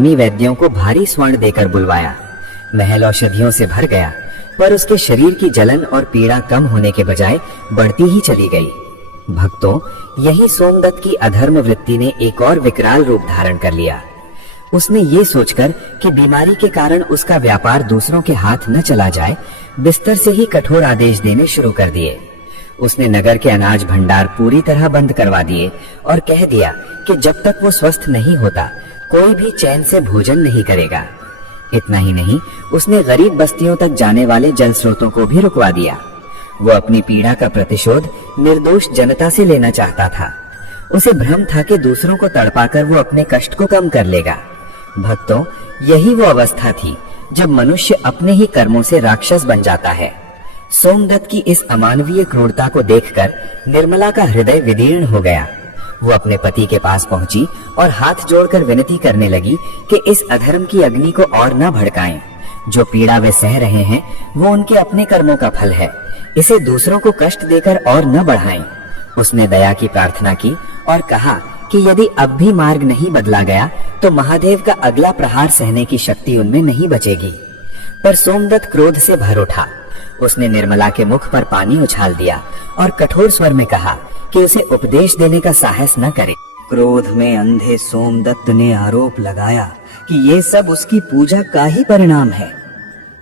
नामी वैद्यों को भारी स्वर्ण देकर बुलवाया। महल औषधियों से भर गया, पर उसके शरीर की जलन और पीड़ा कम होने के बजाय बढ़ती ही चली गई। भक्तों, यही सोमदत्त की अधर्म वृत्ति ने एक और विकराल रूप धारण कर लिया। उसने ये सोचकर कि बीमारी के कारण उसका व्यापार दूसरों के हाथ न चला जाए, बिस्तर से ही कठोर आदेश देने शुरू कर दिए। उसने नगर के अनाज भंडार पूरी तरह बंद करवा दिए और कह दिया कि जब तक वो स्वस्थ नहीं होता कोई भी चैन से भोजन नहीं करेगा। इतना ही नहीं, उसने गरीब बस्तियों तक जाने वाले जल स्रोतों को भी रुकवा दिया। वो अपनी पीड़ा का प्रतिशोध निर्दोष जनता से लेना चाहता था। उसे भ्रम था कि दूसरों को तड़पाकर वो अपने कष्ट को कम कर लेगा। भक्तों, यही वो अवस्था थी जब मनुष्य अपने ही कर्मों से राक्षस बन जाता है। सोमदत्त की इस अमानवीय क्रूरता को देखकर निर्मला का हृदय विदीर्ण हो गया। वो अपने पति के पास पहुंची और हाथ जोड़कर विनती करने लगी कि इस अधर्म की अग्नि को और न भड़काएं। जो पीड़ा वे सह रहे हैं वो उनके अपने कर्मों का फल है, इसे दूसरों को कष्ट देकर और न बढ़ाएं। उसने दया की प्रार्थना की और कहा कि यदि अब भी मार्ग नहीं बदला गया तो महादेव का अगला प्रहार सहने की शक्ति उनमें नहीं बचेगी। पर सोमदत्त क्रोध से भर उठा। उसने निर्मला के मुख पर पानी उछाल दिया और कठोर स्वर में कहा कि उसे उपदेश देने का साहस न करे। क्रोध में अंधे सोमदत्त ने आरोप लगाया कि ये सब उसकी पूजा का ही परिणाम है।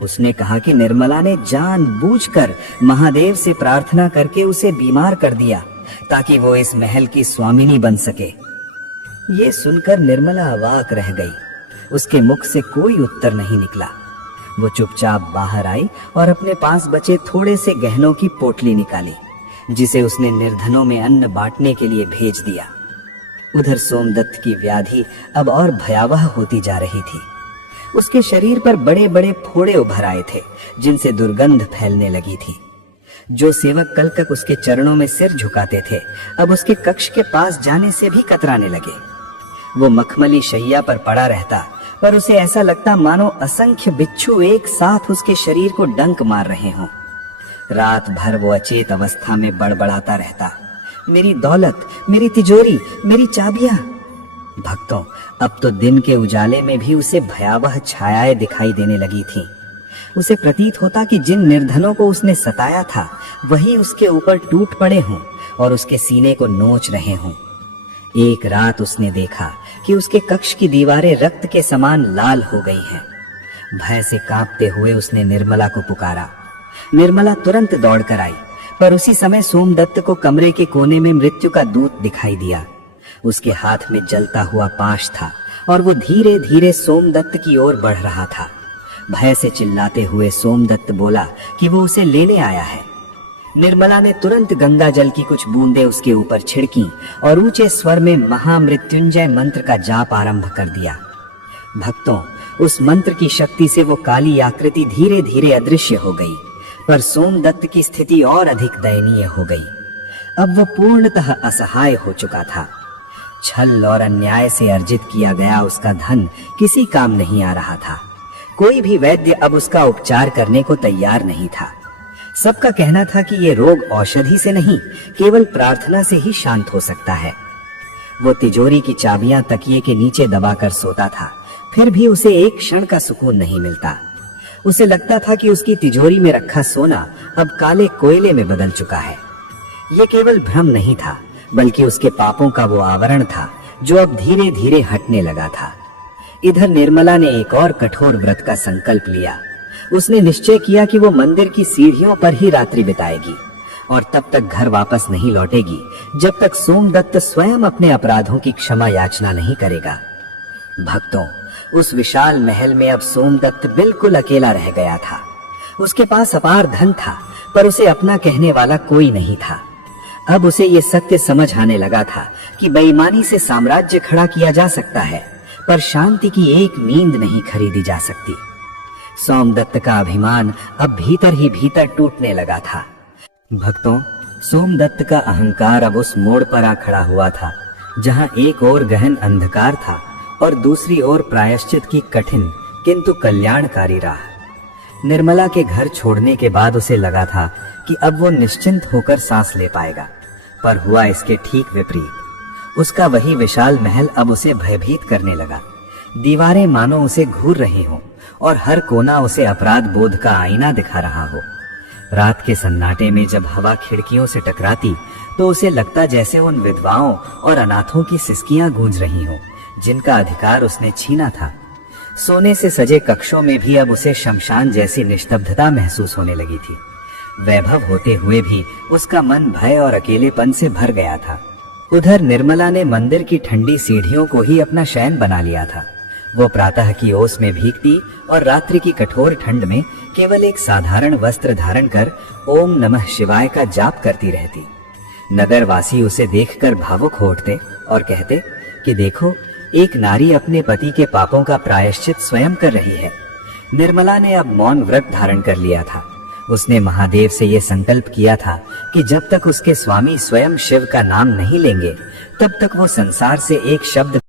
उसने कहा कि निर्मला ने जानबूझकर महादेव से प्रार्थना करके उसे बीमार कर दिया ताकि वो इस महल की स्वामिनी बन सके। ये सुनकर निर्मला अवाक रह गई। उसके मुख से कोई उत्तर नहीं निकला। वो चुपचाप बाहर आई और अपने पास बचे थोड़े से गहनों की पोटली निकाली, जिसे उसने निर्धनों में अन्न बांटने के लिए भेज दिया। उधर सोमदत्त की व्याधि अब और भयावह होती जा रही थी। उसके शरीर पर बड़े बड़े फोड़े उभर आए थे, जिनसे दुर्गंध फैलने लगी थी। जो सेवक कल तक उसके चरणों में सिर झुकाते थे, अब उसके कक्ष के पास जाने से भी कतराने लगे। वो मखमली शैया पर पड़ा रहता, पर उसे ऐसा लगता मानो असंख्य बिच्छू एक साथ उसके शरीर को डंक मार रहे हों। रात भर वो अचेत अवस्था में बड़बड़ाता रहता, मेरी दौलत, मेरी तिजोरी, मेरी चाबियां। भक्तों, अब तो दिन के उजाले में भी उसे भयावह छायाएं दिखाई देने लगी थीं। उसे प्रतीत होता कि जिन निर्धनों को उसने सताया था वही उसके ऊपर टूट पड़े हों और उसके सीने को नोच रहे हों। एक रात उसने देखा कि उसके कक्ष की दीवारें रक्त के समान लाल हो गई हैं। भय से कांपते हुए उसने निर्मला को पुकारा। निर्मला तुरंत दौड़कर आई, पर उसी समय सोमदत्त को कमरे के कोने में मृत्यु का दूत दिखाई दिया। उसके हाथ में जलता हुआ पाश था और वो धीरे धीरे सोमदत्त की ओर बढ़ रहा था। भय से चिल्लाते हुए सोमदत्त बोला कि वो उसे लेने आया है। निर्मला ने तुरंत गंगा जल की कुछ बूंदें उसके ऊपर छिड़की और ऊंचे स्वर में महामृत्युंजय मंत्र का जाप आरंभ कर दिया। भक्तों, उस मंत्र की शक्ति से वो काली आकृति धीरे धीरे अदृश्य हो गई, पर सोमदत्त की स्थिति और अधिक दयनीय हो गई। अब वो पूर्णतः असहाय हो चुका था। छल और अन्याय से अर्जित किया गया उसका धन किसी काम नहीं आ रहा था। कोई भी वैद्य अब उसका उपचार करने को तैयार नहीं था। सबका कहना था कि ये रोग औषधि से नहीं, केवल प्रार्थना से ही शांत हो सकता है। वो तिजोरी की चाबियां तकिए के नीचे दबाकर सोता था, फिर भी उसे एक क्षण का सुकून नहीं मिलता। उसे लगता था कि उसकी तिजोरी में रखा सोना अब काले कोयले में बदल चुका है। ये केवल भ्रम नहीं था, बल्कि उसके पापों का वो आवरण था जो अब धीरे धीरे हटने लगा था। इधर निर्मला ने एक और कठोर व्रत का संकल्प लिया। उसने निश्चय किया कि वो मंदिर की सीढ़ियों पर ही रात्रि बिताएगी और तब तक घर वापस नहीं लौटेगी जब तक सोमदत्त स्वयं अपने अपराधों की क्षमा याचना नहीं करेगा। भक्तों, उस विशाल महल में अब सोमदत्त बिल्कुल अकेला रह गया था। उसके पास अपार धन था, पर उसे अपना कहने वाला कोई नहीं था। अब उसे ये सत्य समझ आने लगा था कि बेईमानी से साम्राज्य खड़ा किया जा सकता है, पर शांति की एक नींद नहीं खरीदी जा सकती। सोमदत्त का अभिमान अब भीतर ही भीतर टूटने लगा था। भक्तों, सोमदत्त का अहंकार अब उस मोड़ पर आ खड़ा हुआ था जहां एक ओर गहन अंधकार था और दूसरी ओर प्रायश्चित की कठिन किंतु कल्याणकारी राह। निर्मला के घर छोड़ने के बाद उसे लगा था कि अब वो निश्चिंत होकर सांस ले पाएगा, पर हुआ इसके ठीक विपरीत। उसका वही विशाल महल अब उसे भयभीत करने लगा। दीवारें मानो उसे घूर रही हों और हर कोना उसे अपराध बोध का आईना दिखा रहा हो। रात के सन्नाटे में जब हवा खिड़कियों से टकराती तो उसे लगता जैसे उन विधवाओं और अनाथों की सिसकियां गूंज रही हों जिनका अधिकार उसने छीना था। सोने से सजे कक्षों में भी अब उसे शमशान जैसी निस्तब्धता महसूस होने लगी थी। वैभव होते हुए भी उसका मन भय और अकेलेपन से भर गया था। उधर निर्मला ने मंदिर की ठंडी सीढ़ियों को ही अपना शयन बना लिया था। वो प्रातः की ओस में भीगती और रात्रि की कठोर ठंड में केवल एक साधारण वस्त्र धारण कर ओम नमः शिवाय का जाप करती रहती। नगरवासी उसे देखकर भावुक हो उठते और कहते कि देखो, एक नारी अपने पति के पापों का प्रायश्चित स्वयं कर रही है। निर्मला ने अब मौन व्रत धारण कर लिया था। उसने महादेव से यह संकल्प किया था कि जब तक उसके स्वामी स्वयं शिव का नाम नहीं लेंगे तब तक वो संसार से एक शब्द